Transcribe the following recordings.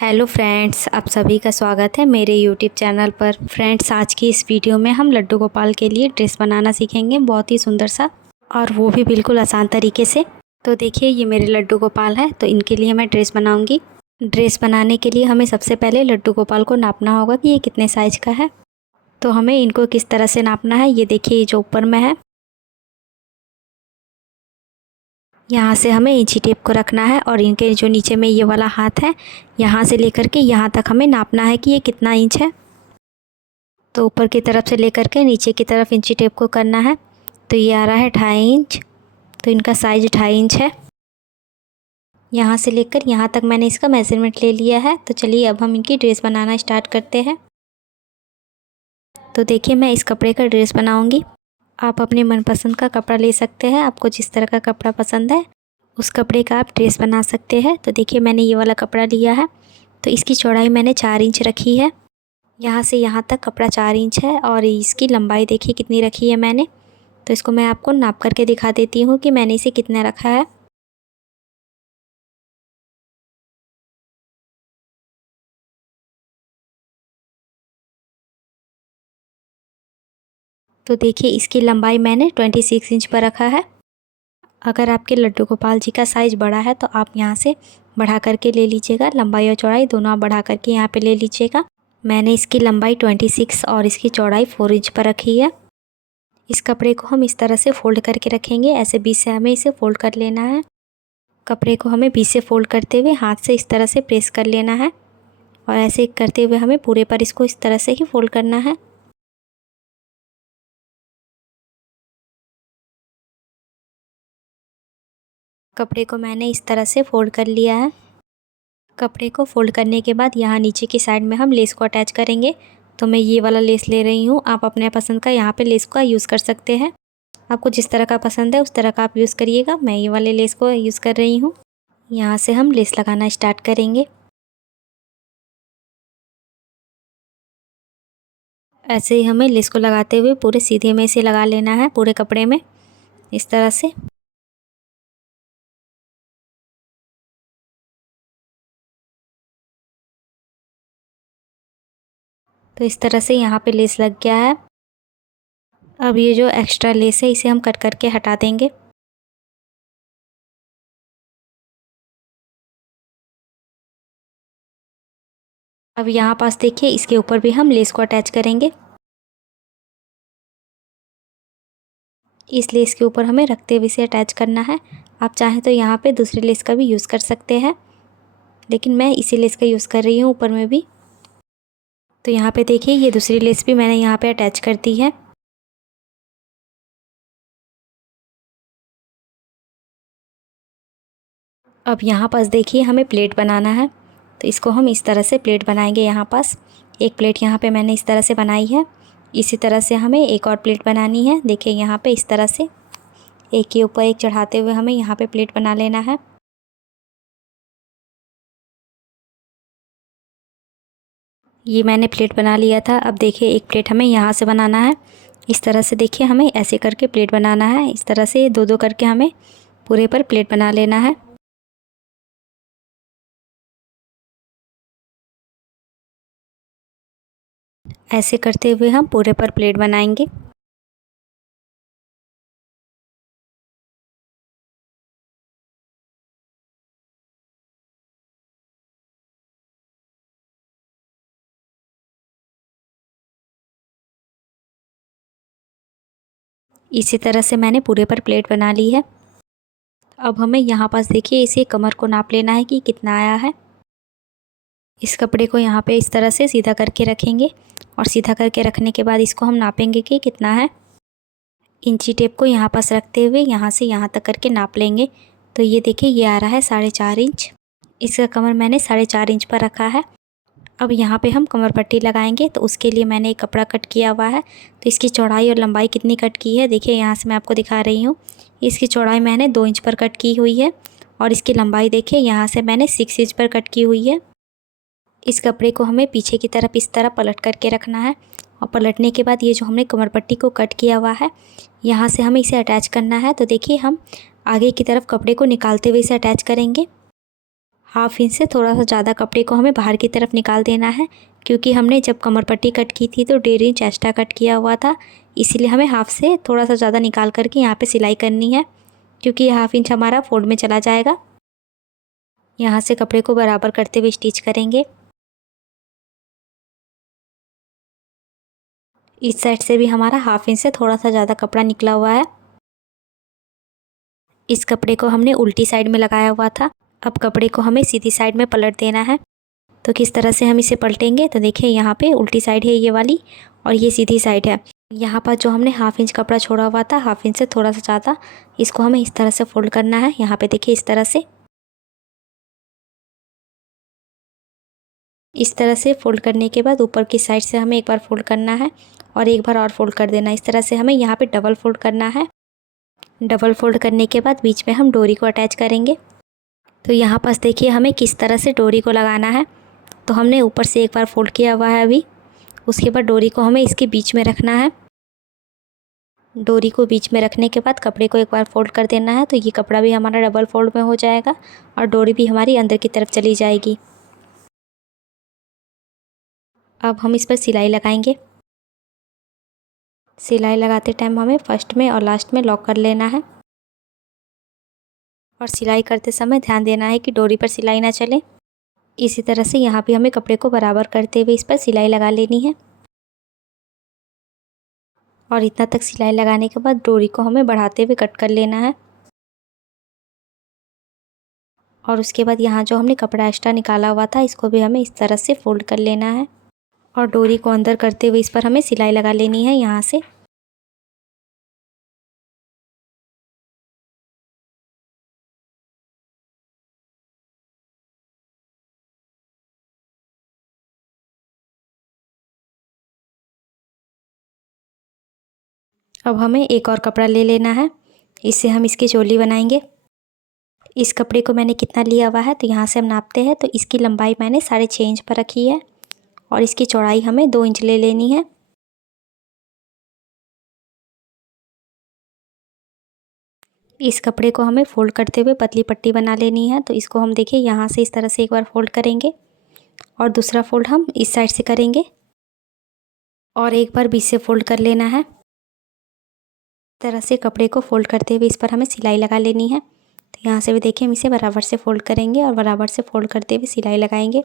Hello friends, आप सभी का स्वागत है मेरे यूट्यूब चैनल पर। फ्रेंड्स, आज की इस वीडियो में हम लड्डू गोपाल के लिए ड्रेस बनाना सीखेंगे, बहुत ही सुंदर सा, और वो भी बिल्कुल आसान तरीके से। तो देखिए, ये मेरे लड्डू गोपाल है, तो इनके लिए मैं ड्रेस बनाऊंगी। ड्रेस बनाने के लिए हमें सबसे पहले लड्डू गोपाल को नापना होगा कि ये कितने साइज का है। तो हमें इनको किस तरह से नापना है, ये देखिए, ये जो ऊपर में है, यहाँ से हमें इंची टेप को रखना है, और इनके जो नीचे में ये वाला हाथ है, यहाँ से लेकर के यहाँ तक हमें नापना है कि ये कितना इंच है। तो ऊपर की तरफ से लेकर के नीचे की तरफ इंची टेप को करना है। तो ये आ रहा है 2.5 इंच, तो इनका साइज 2.5 इंच है। यहाँ से लेकर यहाँ तक मैंने इसका मेज़रमेंट ले लिया है। तो चलिए अब हम इनकी ड्रेस बनाना स्टार्ट करते हैं। तो देखिए, मैं इस कपड़े का ड्रेस बनाऊंगी। आप अपने मनपसंद का कपड़ा ले सकते हैं, आपको जिस तरह का कपड़ा पसंद है उस कपड़े का आप ड्रेस बना सकते हैं। तो देखिए, मैंने ये वाला कपड़ा लिया है, तो इसकी चौड़ाई मैंने 4 इंच रखी है। यहाँ से यहाँ तक कपड़ा 4 इंच है, और इसकी लंबाई देखिए कितनी रखी है मैंने। तो इसको मैं आपको नाप करके दिखा देती हूँ कि मैंने इसे कितना रखा है। तो देखिए, इसकी लंबाई मैंने 26 इंच पर रखा है। अगर आपके लड्डू गोपाल जी का साइज़ बड़ा है तो आप यहाँ से बढ़ा करके ले लीजिएगा, लंबाई और चौड़ाई दोनों आप बढ़ा करके यहाँ पे ले लीजिएगा। मैंने इसकी लंबाई 26 और इसकी चौड़ाई 4 इंच पर रखी है। इस कपड़े को हम इस तरह से फ़ोल्ड करके रखेंगे, ऐसे बीच से हमें इसे फ़ोल्ड कर लेना है। कपड़े को हमें बीच से फ़ोल्ड करते हुए हाथ से इस तरह से प्रेस कर लेना है, और ऐसे करते हुए हमें पूरे पर इसको इस तरह से ही फ़ोल्ड करना है। कपड़े को मैंने इस तरह से फ़ोल्ड कर लिया है। कपड़े को फ़ोल्ड करने के बाद यहाँ नीचे की साइड में हम लेस को अटैच करेंगे। तो मैं ये वाला लेस ले रही हूँ, आप अपने पसंद का यहाँ पे लेस का यूज़ कर सकते हैं। आपको जिस तरह का पसंद है उस तरह का आप यूज़ करिएगा। मैं ये वाले लेस को यूज़ कर रही हूँ। यहाँ से हम लेस लगाना स्टार्ट करेंगे। ऐसे ही हमें लेस को लगाते हुए पूरे सीधे में इसे लगा लेना है, पूरे कपड़े में इस तरह से। तो इस तरह से यहाँ पे लेस लग गया है। अब ये जो एक्स्ट्रा लेस है इसे हम कट करके हटा देंगे। अब यहाँ पास देखिए, इसके ऊपर भी हम लेस को अटैच करेंगे। इस लेस के ऊपर हमें रखते हुए इसे अटैच करना है। आप चाहें तो यहाँ पे दूसरे लेस का भी यूज़ कर सकते हैं, लेकिन मैं इसी लेस का यूज़ कर रही हूँ ऊपर में भी। तो यहाँ पे देखिए, ये दूसरी लेस भी मैंने यहाँ पे अटैच कर दी है। अब यहाँ पास देखिए, हमें प्लेट बनाना है, तो इसको हम इस तरह से प्लेट बनाएंगे। यहाँ पास एक प्लेट यहाँ पे मैंने इस तरह से बनाई है। इसी तरह से हमें एक और प्लेट बनानी है। देखिए, यहाँ पे इस तरह से एक के ऊपर एक चढ़ाते हुए हमें यहाँ पे प्लेट बना लेना है। ये मैंने प्लेट बना लिया था। अब देखिए, एक प्लेट हमें यहाँ से बनाना है। इस तरह से देखिए, हमें ऐसे करके प्लेट बनाना है। इस तरह से दो दो करके हमें पूरे पर प्लेट बना लेना है। ऐसे करते हुए हम पूरे पर प्लेट बनाएंगे। इसी तरह से मैंने पूरे पर प्लेट बना ली है। अब हमें यहाँ पास देखिए, इसे कमर को नाप लेना है कि कितना आया है। इस कपड़े को यहाँ पे इस तरह से सीधा करके रखेंगे, और सीधा करके रखने के बाद इसको हम नापेंगे कि कितना है। इंची टेप को यहाँ पास रखते हुए यहाँ से यहाँ तक करके नाप लेंगे। तो ये देखिए, ये आ रहा है 4.5 इंच। इसका कमर मैंने 4.5 इंच पर रखा है। अब यहाँ पे हम कमर पट्टी लगाएंगे, तो उसके लिए मैंने एक कपड़ा कट किया हुआ है। तो इसकी चौड़ाई और लंबाई कितनी कट की है, देखिए यहाँ से मैं आपको दिखा रही हूँ। इसकी चौड़ाई मैंने 2 इंच पर कट की हुई है, और इसकी लंबाई देखिए यहाँ से मैंने 6 इंच पर कट की हुई है। इस कपड़े को हमें पीछे की तरफ इस तरह पलट करके रखना है, और पलटने के बाद ये जो हमने कमर पट्टी को कट किया हुआ है, यहाँ से हमें इसे अटैच करना है। तो देखिए, हम आगे की तरफ कपड़े को निकालते हुए इसे अटैच करेंगे। हाफ इंच से थोड़ा सा ज़्यादा कपड़े को हमें बाहर की तरफ निकाल देना है, क्योंकि हमने जब कमर पट्टी कट की थी तो 1.5 इंच एक्स्ट्रा कट किया हुआ था, इसीलिए हमें हाफ से थोड़ा सा ज़्यादा निकाल करके यहाँ पे सिलाई करनी है, क्योंकि ये हाफ इंच हमारा फोल्ड में चला जाएगा। यहाँ से कपड़े को बराबर करते हुए स्टिच करेंगे। इस साइड से भी हमारा हाफ इंच से थोड़ा सा ज़्यादा कपड़ा निकला हुआ है। इस कपड़े को हमने उल्टी साइड में लगाया हुआ था, अब कपड़े को हमें सीधी साइड में पलट देना है। तो किस तरह से हम इसे पलटेंगे, तो देखिए यहाँ पे उल्टी साइड है ये वाली और ये सीधी साइड है। यहाँ पर जो हमने हाफ इंच कपड़ा छोड़ा हुआ था, हाफ इंच से थोड़ा सा ज़्यादा, इसको हमें इस तरह से फोल्ड करना है। यहाँ पे देखिए इस तरह से फोल्ड करने के बाद ऊपर की साइड से हमें एक बार फोल्ड करना है और एक बार और फोल्ड कर देना है। इस तरह से हमें यहाँ पे डबल फोल्ड करना है। डबल फोल्ड करने के बाद बीच में हम डोरी को अटैच करेंगे। तो यहाँ पास देखिए हमें किस तरह से डोरी को लगाना है। तो हमने ऊपर से एक बार फोल्ड किया हुआ है अभी, उसके बाद डोरी को हमें इसके बीच में रखना है। डोरी को बीच में रखने के बाद कपड़े को एक बार फोल्ड कर देना है, तो ये कपड़ा भी हमारा डबल फोल्ड में हो जाएगा और डोरी भी हमारी अंदर की तरफ चली जाएगी। अब हम इस पर सिलाई लगाएंगे। सिलाई लगाते टाइम हमें फर्स्ट में और लास्ट में लॉक कर लेना है और सिलाई करते समय ध्यान देना है कि डोरी पर सिलाई ना चले। इसी तरह से यहाँ भी हमें कपड़े को बराबर करते हुए इस पर सिलाई लगा लेनी है और इतना तक सिलाई लगाने के बाद डोरी को हमें बढ़ाते हुए कट कर लेना है। और उसके बाद यहाँ जो हमने कपड़ा एक्स्ट्रा निकाला हुआ था, इसको भी हमें इस तरह से फोल्ड कर लेना है और डोरी को अंदर करते हुए इस पर हमें सिलाई लगा लेनी है यहाँ से। अब हमें एक और कपड़ा ले लेना है, इससे हम इसकी चोली बनाएंगे। इस कपड़े को मैंने कितना लिया हुआ है, तो यहाँ से हम नापते हैं। तो इसकी लंबाई मैंने 6.5 इंच पर रखी है और इसकी चौड़ाई हमें 2 इंच ले लेनी है। इस कपड़े को हमें फोल्ड करते हुए पतली पट्टी बना लेनी है। तो इसको हम देखिए यहाँ से इस तरह से एक बार फोल्ड करेंगे और दूसरा फोल्ड हम इस साइड से करेंगे और एक बार बीच से फोल्ड कर लेना है। इस तरह से कपड़े को फोल्ड करते हुए इस पर हमें सिलाई लगा लेनी है। तो यहाँ से भी देखिए हम इसे बराबर से फोल्ड करेंगे और बराबर से फोल्ड करते हुए सिलाई लगाएंगे।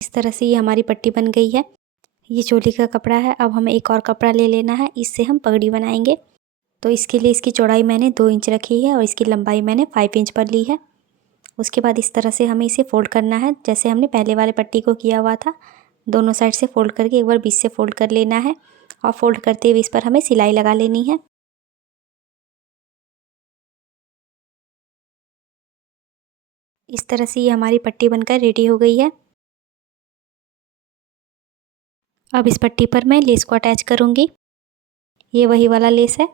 इस तरह से ये हमारी पट्टी बन गई है। ये चोली का कपड़ा है। अब हमें एक और कपड़ा ले लेना है, इससे हम पगड़ी बनाएंगे। तो इसके लिए इसकी चौड़ाई मैंने 2 इंच रखी है और इसकी लंबाई मैंने 5 इंच पर ली है। उसके बाद इस तरह से हमें इसे फोल्ड करना है, जैसे हमने पहले वाले पट्टी को किया हुआ था। दोनों साइड से फोल्ड करके एक बार बीच से फोल्ड कर लेना है और फोल्ड करते हुए इस पर हमें सिलाई लगा लेनी है। इस तरह से ये हमारी पट्टी बनकर रेडी हो गई है। अब इस पट्टी पर मैं लेस को अटैच करूँगी। ये वही वाला लेस है।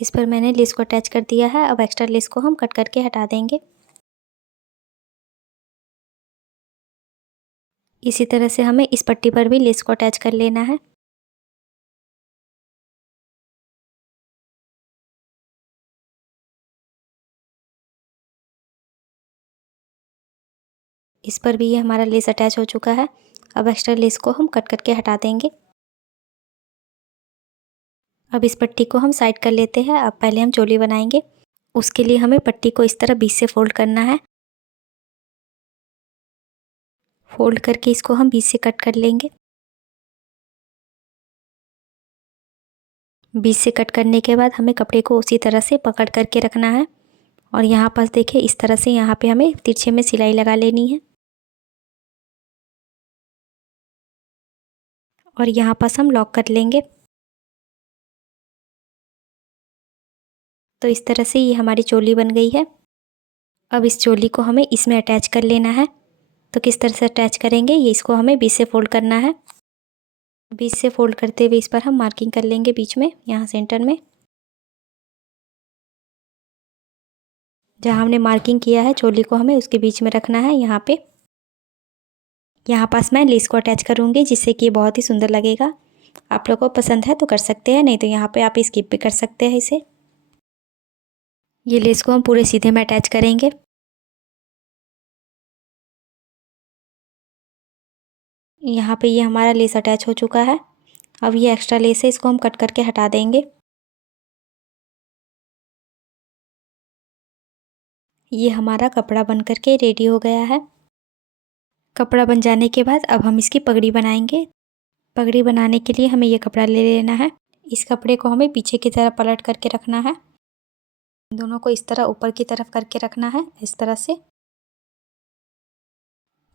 इस पर मैंने लेस को अटैच कर दिया है। अब एक्स्ट्रा लेस को हम कट करके हटा देंगे। इसी तरह से हमें इस पट्टी पर भी लेस को अटैच कर लेना है। इस पर भी ये हमारा लेस अटैच हो चुका है। अब एक्स्ट्रा लेस को हम कट करके हटा देंगे। अब इस पट्टी को हम साइड कर लेते हैं। अब पहले हम चोली बनाएंगे। उसके लिए हमें पट्टी को इस तरह बीच से फोल्ड करना है। फोल्ड करके इसको हम बीच से कट कर लेंगे। बीच से कट करने के बाद हमें कपड़े को उसी तरह से पकड़ करके रखना है और यहाँ पास देखिए इस तरह से यहाँ पे हमें तिरछे में सिलाई लगा लेनी है और यहाँ पास हम लॉक कर लेंगे। तो इस तरह से ये हमारी चोली बन गई है। अब इस चोली को हमें इसमें अटैच कर लेना है। तो किस तरह से अटैच करेंगे, ये इसको हमें बीच से फोल्ड करना है बीच से फोल्ड करते हुए इस पर हम मार्किंग कर लेंगे बीच में, यहाँ सेंटर में। जहाँ हमने मार्किंग किया है चोली को हमें उसके बीच में रखना है यहाँ पे। यहाँ पास मैं लेस को अटैच करूँगी जिससे कि ये बहुत ही सुंदर लगेगा। आप लोगों को पसंद है तो कर सकते हैं, नहीं तो यहाँ पे आप स्किप भी कर सकते हैं इसे। ये लेस को हम पूरे सीधे में अटैच करेंगे। यहाँ पे ये हमारा लेस अटैच हो चुका है। अब ये एक्स्ट्रा लेस है, इसको हम कट करके हटा देंगे। ये हमारा कपड़ा बन करके रेडी हो गया है। कपड़ा बन जाने के बाद अब हम इसकी पगड़ी बनाएंगे। पगड़ी बनाने के लिए हमें ये कपड़ा ले लेना है। इस कपड़े को हमें पीछे की तरफ पलट करके रखना है। दोनों को इस तरह ऊपर की तरफ करके रखना है, इस तरह से।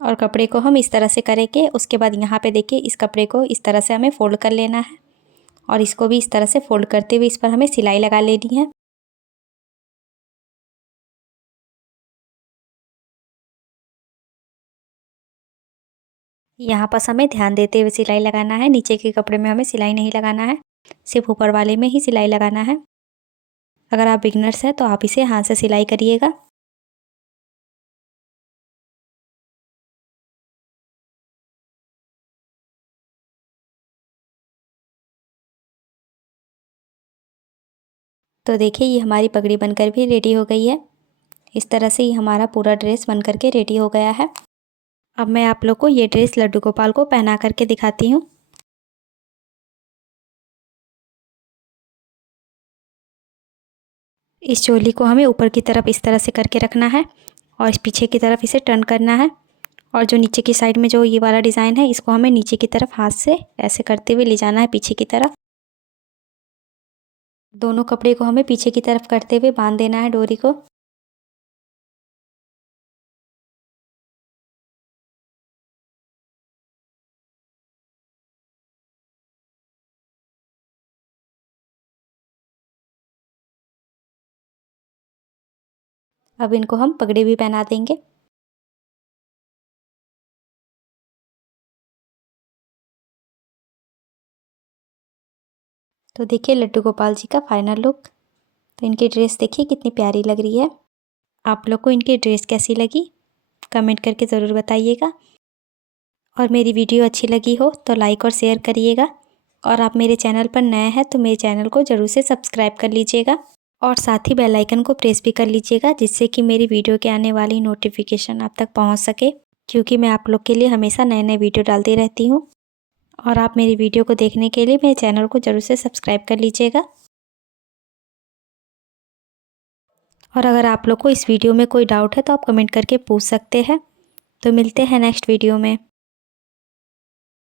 और कपड़े को हम इस तरह से करेंगे। उसके बाद यहाँ पे देखिए इस कपड़े को इस तरह से हमें फोल्ड कर लेना है और इसको भी इस तरह से फोल्ड करते हुए इस पर हमें सिलाई लगा लेनी है। यहाँ पर हमें ध्यान देते हुए सिलाई लगाना है। नीचे के कपड़े में हमें सिलाई नहीं लगाना है, सिर्फ ऊपर वाले में ही सिलाई लगाना है। अगर आप बिगनर्स हैं तो आप इसे हाथ से सिलाई करिएगा। तो देखिए ये हमारी पगड़ी बनकर भी रेडी हो गई है। इस तरह से ये हमारा पूरा ड्रेस बन करके रेडी हो गया है। अब मैं आप लोग को ये ड्रेस लड्डू गोपाल को पहना करके दिखाती हूँ। इस चोली को हमें ऊपर की तरफ इस तरह से करके रखना है और इस पीछे की तरफ इसे टर्न करना है। और जो नीचे की साइड में जो ये वाला डिज़ाइन है इसको हमें नीचे की तरफ हाथ से ऐसे करते हुए ले जाना है पीछे की तरफ। दोनों कपड़े को हमें पीछे की तरफ करते हुए बांध देना है डोरी को। अब इनको हम पगड़ी भी पहना देंगे। तो देखिए लड्डू गोपाल जी का फाइनल लुक। तो इनकी ड्रेस देखिए कितनी प्यारी लग रही है। आप लोग को इनकी ड्रेस कैसी लगी कमेंट करके ज़रूर बताइएगा। और मेरी वीडियो अच्छी लगी हो तो लाइक और शेयर करिएगा। और आप मेरे चैनल पर नए हैं तो मेरे चैनल को ज़रूर से सब्सक्राइब कर लीजिएगा और साथ ही बेल आइकन को प्रेस भी कर लीजिएगा जिससे कि मेरी वीडियो के आने वाली नोटिफिकेशन आप तक पहुंच सके, क्योंकि मैं आप लोग के लिए हमेशा नए नए वीडियो डालती रहती हूं। और आप मेरी वीडियो को देखने के लिए मेरे चैनल को ज़रूर से सब्सक्राइब कर लीजिएगा। और अगर आप लोग को इस वीडियो में कोई डाउट है तो आप कमेंट करके पूछ सकते हैं। तो मिलते हैं नेक्स्ट वीडियो में।